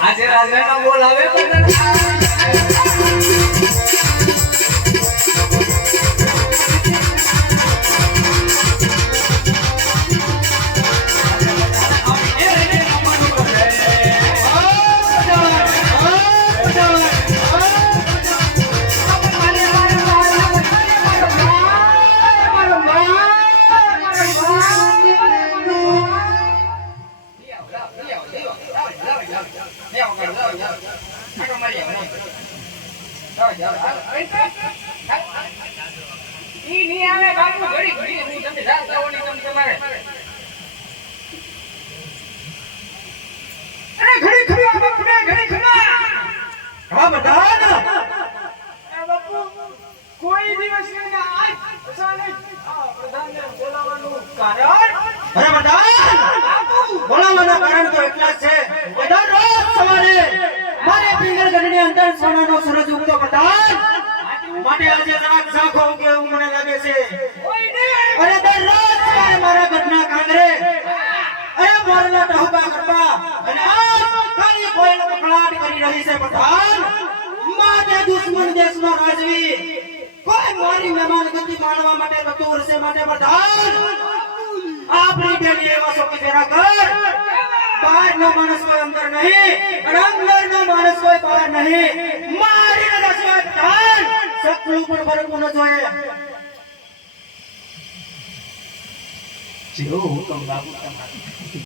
આજે રાજાનો બોલ આવે કોઈ દિવસ બોલાવવાનું કારણ તો એટલા છે બધા રોજ સવારે મારે પિંગલગઢની અંદર સોનાનો સૂરજ ઉગતો પ્રધાન માટે આજે જરાક ઝાંખો ઉગે એવું મને લાગે છે અને દરરોજ સવારે મારા ઘરના કાંગરે અરે મોરના ટહુકા કરવા અને આજ ખાલી કોઈનો કકળાટ કરી રહી છે પ્રધાન માતે દુશ્મન દેશનો રાજવી કોઈ મારી મહેમાન ગતિ માણવા માટે બતૂર છે માટે પ્રધાન આપણી બેની એવા શોકી જરા કર બહાર નો માણસ કોઈ અંદર નહીં અને અંદર નો માણસ કોઈ બહાર નહીં મારી રસવા ધાન સકલું પણ બરકું ન જોઈએ જેવો હુકમ બાબુ તમારો